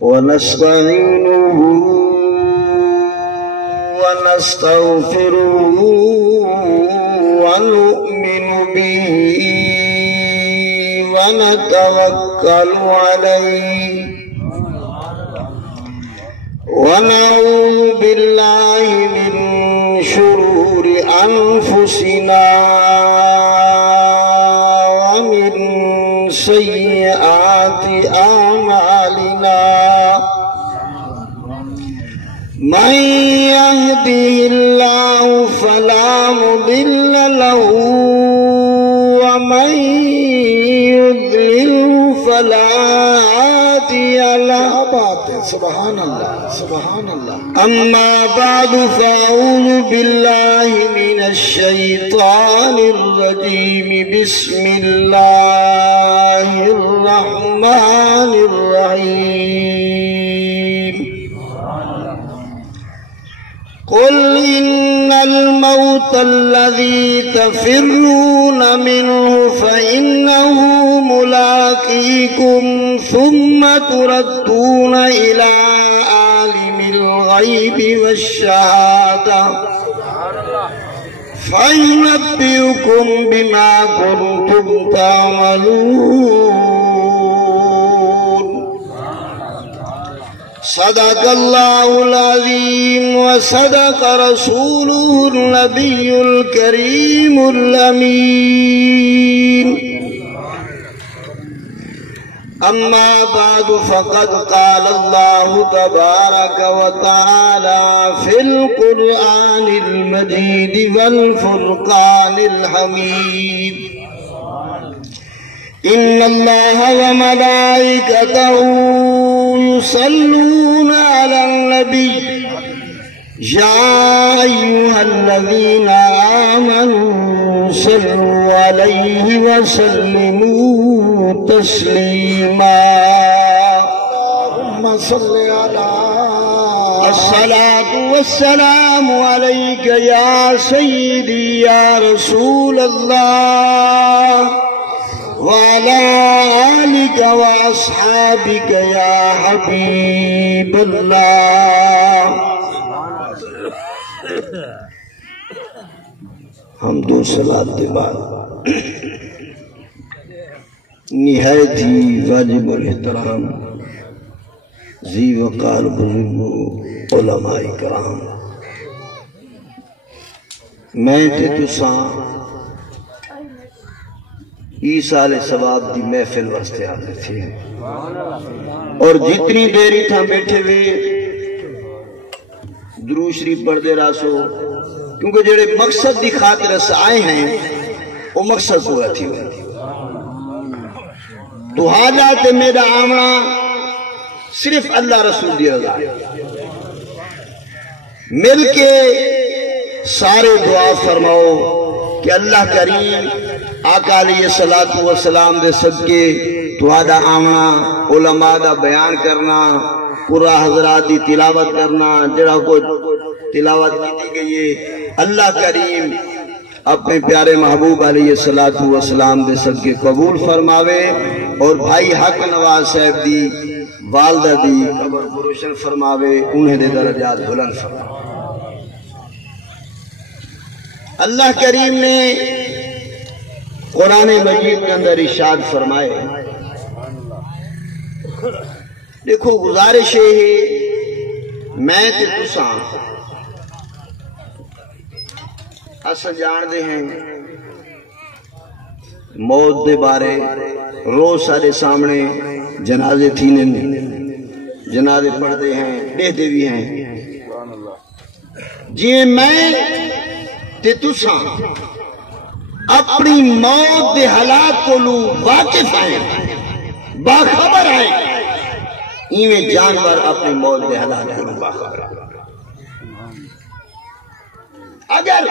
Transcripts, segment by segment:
ونستعينه ونستغفره ونؤمن به ونتوكل عليه ونعوذ بالله من شرور أنفسنا ومن سيئات أعمالنا من يهده الله فلا مضل له ومن يضلل فلا هادي له سبحان اللہ سبحان اللہ أما بعد فأعوذ بالله من الشيطان الرجيم بسم الله الرحمن الرحيم قل إن الموت الذي تفرون منه فإنه ملاقيكم ثم تردون إلى عالم الغيب والشهادة فينبئكم بما كنتم تعملون صدق الله العظيم وصدق رسوله النبي الكريم الأمين أما بعد فقد قال الله تبارك وتعالى في القرآن المجيد والفرقان الحميد إن الله وملائكته يصلون على النبي يا أيها الذين آمنوا صلوا عليه وسلموا تسليما اللهم صل على الصلاة والسلام عليك يا سيدي يا رسول الله وعلى آلك وأصحابك يا حبيب الله حمد و صلاة کے بعد نہایت ہی واجب الاحترام ذی وقار بزرگ علماء کرام میں تے تساں عیسال ثواب دی محفل واسطے آتے تھے اور جتنی دیری تھا بیٹھے ہوئے درود شریف پڑھ دے راسو کیونکہ جڑے مقصد دی خاطر سے آئے ہیں وہ مقصد پورا تھی ہوئے تو حاجات میرا آمنا صرف اللہ رسول دی رضا مل کے سارے دعا فرماؤ کہ اللہ کریم آقا علیہ السلام دے صدقے تو آدھا آمنا علماء دا بیان کرنا قرآن حضرات دی تلاوت کرنا جڑا کو تلاوت کی گئی ہے اللہ کریم اپنے پیارے محبوب علیہ السلام دے صدقے قبول فرماوے اور بھائی حق نواز صاحب دی والدہ دی قبر روشن فرماوے انہیں دے درجات بلند فرماوے اللہ کریم نے قرآن مجید کے اندر ارشاد فرمائے دیکھو گزارش ہے میں تے تساں اساں جان دے ہیں موت دے بارے روز سارے سامنے جنازے تھینے جنازے پڑھ دے ہیں دیکھتے بھی ہیں جی میں تے تساں اپنی موت دے حالات کو لو واقف آئے باخبر آئے ایویں جانور اپنی موت دے حالات کو لو باخبر آئے اگر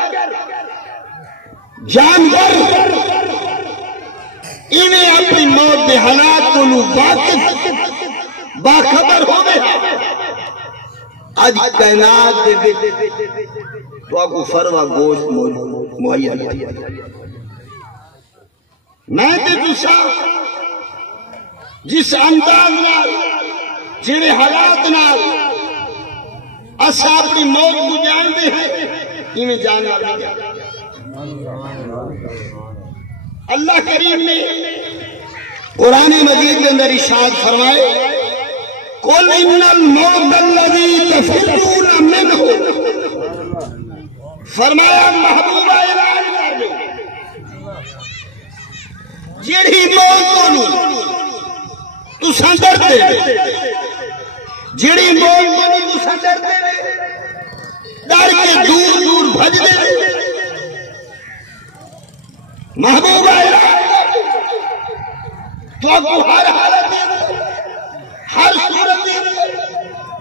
جانور ایویں اپنی موت دے حالات کو لو واقف باخبر ہو گئے آج کائنات دے تو آپ کو فروا گوشت مہیا میں تے تساں جس انداز نال جڑے حالات نال اسا اپنی موت کو جانتے ہیں انہیں جانا نہیں اللہ کریم نے قرآن مجید کے اندر ارشاد فرمائے قل ان الموت الذی تفرون منہ فرمایا محبوبہ اعلان کر دو جڑی موت تو سندر دے جڑی موت تو سندر دے ڈر کے دور دور بھج دے محبوبہ اعلان کر دو تو آپ کو ہر حالت دے ہر صورت دے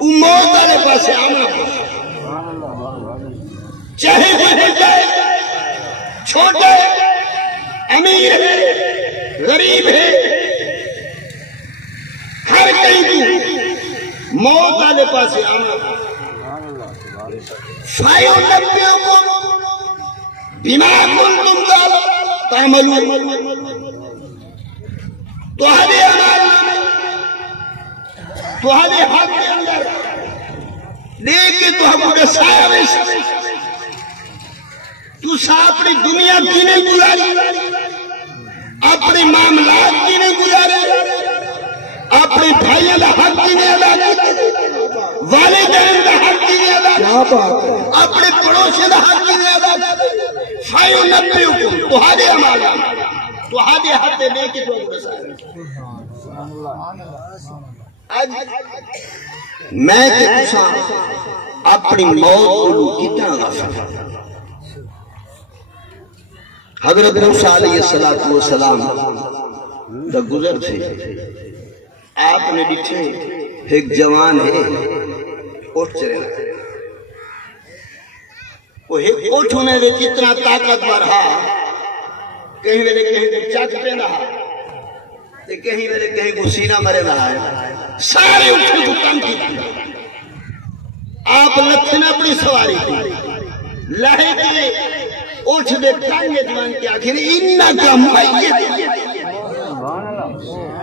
موت والے پاس آنا چاہے بڑے جائے چھوٹے امیر ہے غریب ہے ہر کہیں کو موت والے پاس آنا فَيُنَبِّئُكُم بِمَا كُنتُمْ تعملون تہاڈے اعمال تہاڈے حق کے اندر لیکن تہاڈے دساوے تو اپنی دنیا کی نہیں گزاری اپنے معاملات کی نہیں گزارے اپنے بھائیوں کا حق کی نہیں ادا کیا والدین کا حق کی نہیں ادا کیا اپنے پڑوسی کا حق کی نہیں ادا کیا فَيُنَبِّئُكُم تہاڈے اعمال تہاڈے حق لے کے تو دساوے میں کہ تساں اپنی موت کو کتنا غافل حضرت موسیٰ علیہ السلام دا گزر تھے آپ نے ڈٹھے ایک جوان ہے اٹھ چلے وہ اٹھ ہونے میں کتنا طاقتور رہا کہیں میرے کہیں چک پہ رہا کہیں میرے کہیں کو سینہ مرے رہا ہے سارے اٹھے کو کم کی آپ لکھن اپنی سواری کی لہے کے اٹھ دے کھائیں جوان کے آخر انکا میت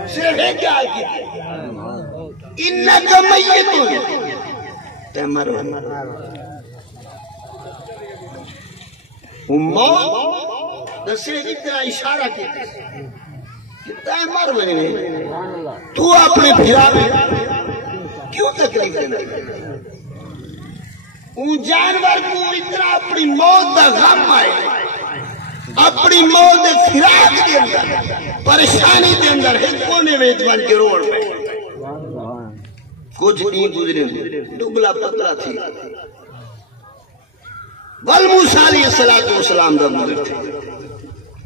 صرف ہے کیا آگی انکا میت تے مرو موت دسے اتنا اشارہ کیا تے مرو تو اپنے پھرا میں کیوں تکلیف دینا ان جانور کو اتنا اپنی موت دا غم آئے اپنی موت دے فراق کے اندر پریشانی کے اندر ہے کونے میں اتوان کے روڑ پہ کچھ نہیں گزرے ڈبلا پتلا تھی والموسیٰ علیہ السلام دا گزر تھے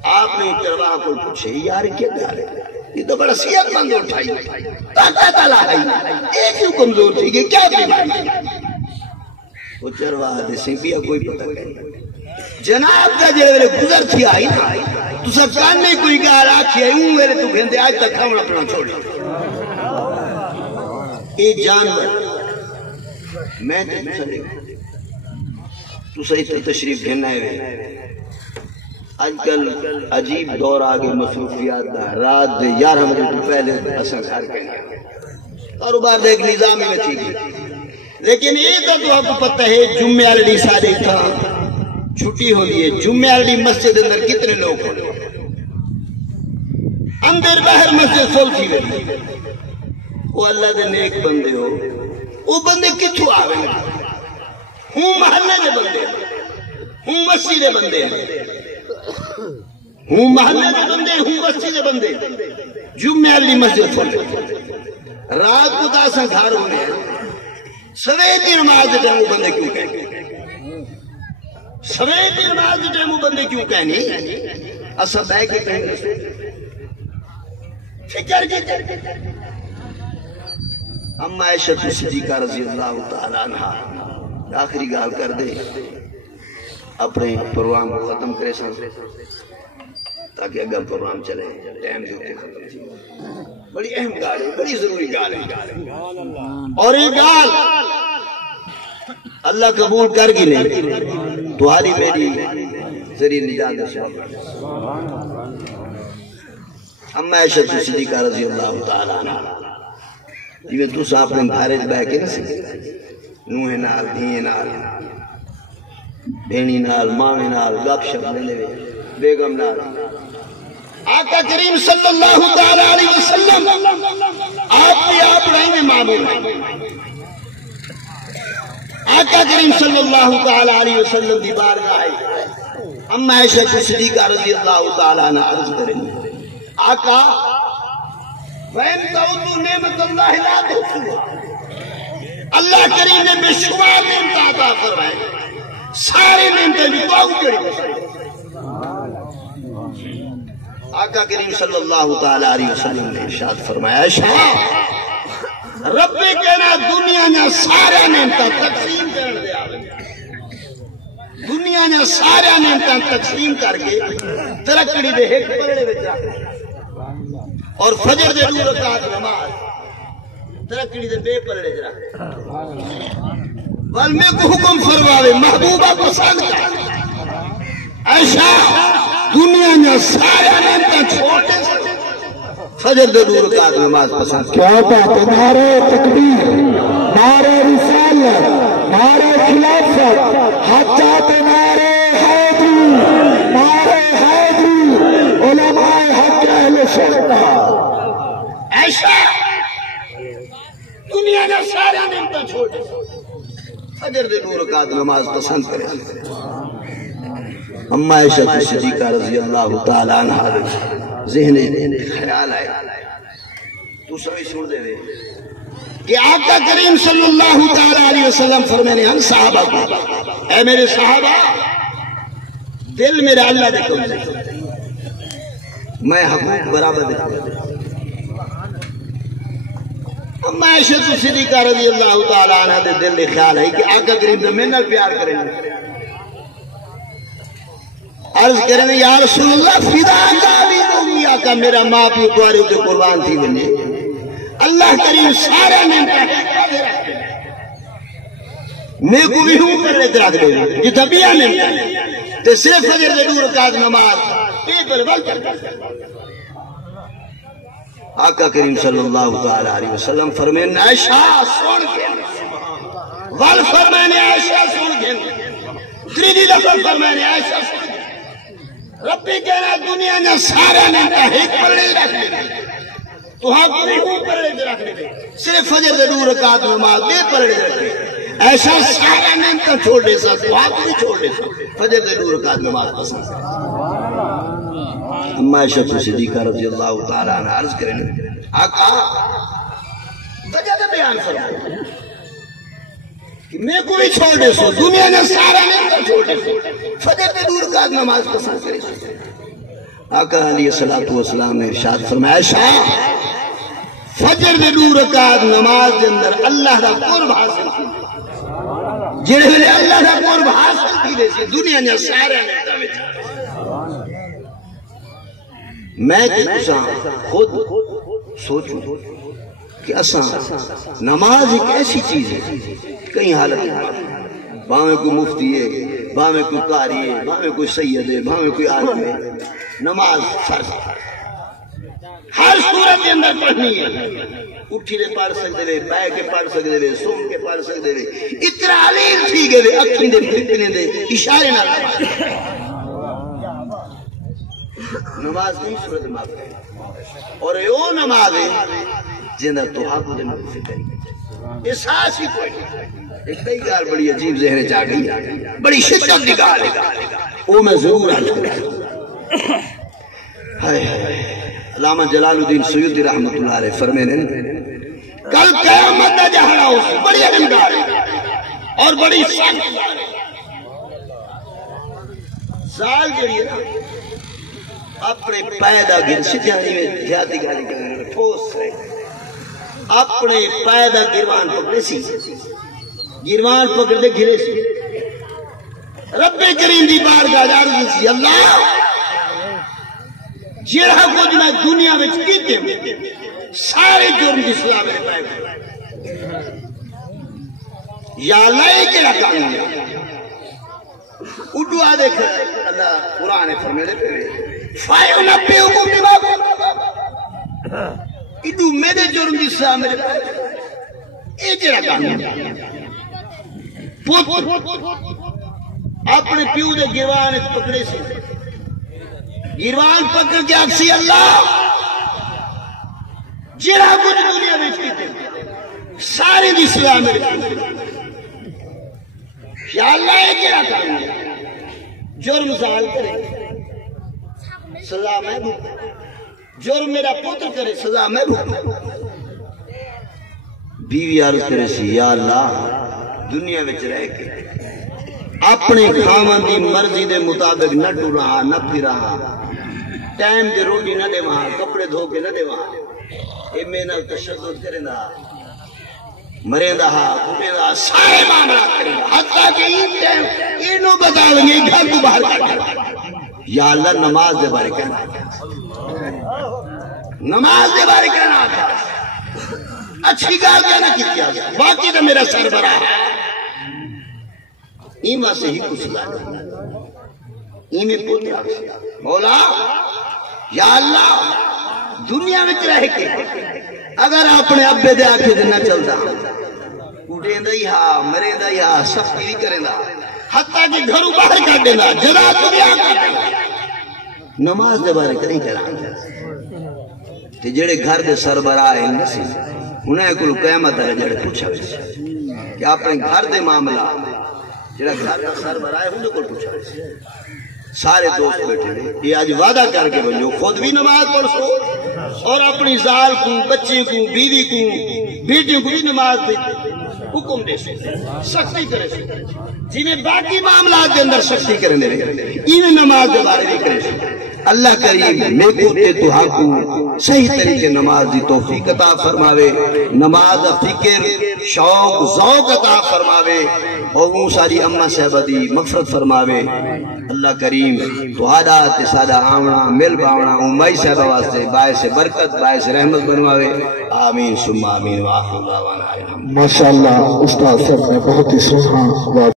آپ نے چرواہ کو پوچھے یار کیا دار ہے یہ تو بڑا صحت مند اٹھائی طاقت علا ہے ایک کیوں کمزور تھی کہ کیا بیماری وہ چرواہ دے سنگیا کوئی پتہ نہیں جناب کا جلے گزر تھی آئی نا تو سب کاننے کوئی کہا راکھی ہے ہوں میرے تو گھندے آج تک کھاؤں اپنا چھوڑی ایک جانور میں تے مسلے تو صحیح تشریف گھننا ہے آج کل عجیب دور آگے مصروفیات دا رات دے 11 بجے تو پہلے اساں گھر کے کاروبار دے ایک نظامی میں تھی لیکن یہ تو آپ کو پتہ ہے جمعہ والی سارے تھا چھٹی ہو گئی ہے جمعہ والی مسجد اندر کتنے لوگ ہو اندر باہر مسجد فل تھی گئی وہ اللہ دے نیک بندے ہو وہ بندے کتھوں آ گئے ہوں محلے دے بندے ہوں مسجد دے بندے ہوں محلے دے بندے ہوں مسجد دے بندے جمعہ والی مسجد فل رات کو تاسا گھر ہونے ہیں سویت کی نماز دے ٹائم بندے کیوں کہنے سویت کی نماز دے ٹائم بندے کیوں کہنے اصل ہے کہ کہنے فکر کی اما عائشہ صدیقہ رضی اللہ تعالیٰ عنہ آخری گال کر دے اپنے پروگرام کو ختم کرے سان تاکہ اگر پروگرام چلے ٹائم جو کے ختم تھی بڑی اہم گال ہے بڑی ضروری گال ہے اور یہ گال اللہ قبول کر گی نہیں تمہاری میری ذریعہ نجات اما عائشہ صدیقہ رضی اللہ تعالیٰ عنہ جی تو صاحب نے گھارج بہ کے نا نوہ نال دھیے نال بھینی نال ماوی نال گپ شپ لے بیگم نال آقا کریم صلی اللہ تعالی علیہ وسلم آپ بھی آپ رہی میں معمول ہیں آقا کریم صلی اللہ تعالی علیہ وسلم دی بارگاہ اما عائشہ صدیقہ رضی اللہ تعالی عنہ عرض کریں آقا وَإِن تَعُدُّوا نِعْمَتَ اللَّهِ لَا تُحْصُوهَا اللہ کریم نے بے شمار نعمتیں عطا فرمائے سارے نعمتیں بھی تو کڑی آقا کریم صلی اللہ تعالی علیہ وسلم نے ارشاد فرمایا عائشہ رب کہنا دنیا نے سارا نعمتیں تقسیم کر دیا دنیا نے سارا نعمتیں تقسیم کر کے ترکڑی دے ایک پرڑے وچ رکھ اور فجر دے 2 رکعت نماز ترکڑی دے بے پرڑے وچ رکھ ول میں کو حکم فرماوے محبوبہ پسند کر عائشہ دنیا میں سارا نعمتیں چھوڑ دے فجر دے 2 رکعت نماز پسند کیا بات ہے نعرہ تکبیر نعرہ رسالت نعرہ خلافت حجات نعرہ حیدری نعرہ حیدری علماء حق اہل سنت عائشہ دنیا میں سارا نعمتیں چھوڑ دے فجر دے 2 رکعت نماز پسند کرے اما عائشہ صدیقہ رضی اللہ تعالی عنہ ذہن خیال آئے تو سبھی سن دے کہ آقا کریم صلی اللہ تعالی علیہ وسلم فرمانے ہیں صحابہ کو اے میرے صحابہ دل میرا اللہ دیکھو میں حقوق برابر دیکھو اما عائشہ صدیقہ رضی اللہ تعالی عنہ دے دل میں خیال ہے کہ آقا کریم سے میں نہ پیار کریں عرض کریں یا رسول اللہ فدا تعالی دومی آقا میرا ماں پیو دوارے تو قربان تھی بنے اللہ کریم سارا نعمتیں میں کو بھی ہوں کر رہے رکھ دے جتا بھی آنے تو صرف فجر دے 2 رکعت نماز پیپر وقت آقا کریم صلی اللہ تعالی علیہ وسلم فرمائے عائشہ سن کے وال فرمائے عائشہ سن کے تریجی دفعہ فرمائے عائشہ سن کے ربی کہنا دنیا نے سارا نعمتیں ایک پرڑے رکھ دے تو ہاں کوئی ہوں پرڑے رکھ دے صرف فجر دے 2 رکعت نماز بے پرڑے رکھ دے ایسا سارا نعمتیں چھوڑ دے سا تو ہاں کوئی چھوڑ دے سا فجر دے 2 رکعت نماز پسند اما عائشہ صدیقہ رضی اللہ تعالی عنہ عرض کریں آقا وجہ دے بیان فرمائے کہ میں کو بھی چھوڑ دے سو دنیا نے سارا نعمتیں چھوڑ دے سو فجر دے 2 رکعت نماز پسند کرے سو آقا علیہ السلام نے ارشاد فرمایا عائشہ فجر دے 2 رکعت نماز دے اندر اللہ دا قرب حاصل کی جڑے ویلے اللہ دا قرب حاصل کی دے سی دنیا نے سارا نعمتیں میں کساں خود سوچوں کہ اساں نماز ایک ایسی چیز ہے کئی حالت ہے باویں کوئی مفتی ہے باویں کوئی قاری ہے باویں کوئی سید ہے باویں کوئی عالم ہے نماز فرض ہے ہر صورت کے اندر پڑھنی ہے اٹھی لے پڑھ سکتے لے بیٹھ کے پڑھ سکتے لے سون کے پڑھ سکتے لے اتنا علیل تھی گئے اکھیں دے پھٹنے دے اشارے نہ نماز نہیں صورت معاف ہے اور یہ نماز ہے جنہ تو آپ دے میں فکر احساس ہی کوئی ایک کئی گال بڑی عجیب ذہن چاہ گئی بڑی شدت دی گال وہ میں ضرور عرض کرتا علامہ جلال الدین سیوطی رحمت اللہ علیہ فرمینے کل قیامت دا جہاں اس بڑی علم گال اور بڑی سخت سال جڑی ہے اپنے پیدا گر سجانی میں جاتی گالی کرنے ٹھوس رہے اپنے پیدا گروان پکڑے سی گروان پکڑ دے گھرے سی رب کریم دی بارگاہ جارو سی اللہ جڑا کچھ میں دنیا میں کیتے ہوں سارے جرم اسلام میں پائے یا اللہ کے رکھا اڈو آدھے اللہ قرآن فرمیدے پہ فائیو نبی حکم دی باب اڈو میرے جرم اسلام میں پائے یہ جڑا کام پوت اپنے پیو دے گیوان پکڑے سے گیوان پکڑ کے آکسی اللہ جڑا کچھ دنیا میں کیتے سارے دی سزا میرے یا اللہ یہ جڑا کام جرم زال کرے سزا میں بھوکتا جرم میرا پتر کرے سزا میں بھوکتا بیوی عرض کرے سی یا اللہ دنیا میں رہ کے اپنے خاوند دی مرضی دے مطابق نہ ٹو رہا نہ پھر رہا ٹائم دے روٹی نہ دے وہاں کپڑے دھو کے نہ دے وہاں اے میں نہ تشدد کریں دا مریں دا کھٹیں دا سارے معاملہ کریں دا حتیٰ کہ این ٹائم اینوں بتا لیں گے گھر کو باہر کر یا اللہ نماز دے بارے کہنا نماز دے بارے کہنا اچھی گال کہنا کی کیا باقی تو میرا سربراہ ہے ایمہ سے ہی کچھ لانا ایمہ پوتے مولا یا اللہ دنیا میں رہ کے اگر اپنے ابے دے آکھے دے نہ چلتا اٹھیں دا ہاں مرے دا ہاں سختی بھی کریں دا حتیٰ کہ گھروں باہر کر دینا جدا دنیا کر دینا نماز دے بارے کریں کرا تے جڑے گھر دے سربراہ ہیں نسی انہیں کل قیمت ہے جڑے پوچھا ویسے کہ اپنے گھر دے معاملہ جڑا گھر دا سربراہ ہے انہیں کل پوچھا ویسے سارے دوست بیٹھے ہیں یہ آج وعدہ کر کے بنجو خود بھی نماز پڑھ سو اور اپنی زال کو بچے کو بیوی کو بیٹیوں کو بھی نماز دیتے حکم دے سو سختی کرے سو جنہیں باقی معاملات کے اندر سختی کرنے رہے انہیں نماز دے بارے نہیں کرے سو اللہ کریم میں کوتے تو حقو صحیح طریقے نماز دی توفیق عطا فرماوے نماز فکر شوق ذوق عطا فرماوے اور وہ ساری امہ صحبہ دی مغفرت فرماوے اللہ کریم تو عادات سادہ آمنا مل باونا امائی صحبہ واسطے باعث برکت باعث رحمت بنواوے آمین ثم آمین وآخر دعوانا الحمد ماشاءاللہ استاد صاحب نے بہت ہی سونا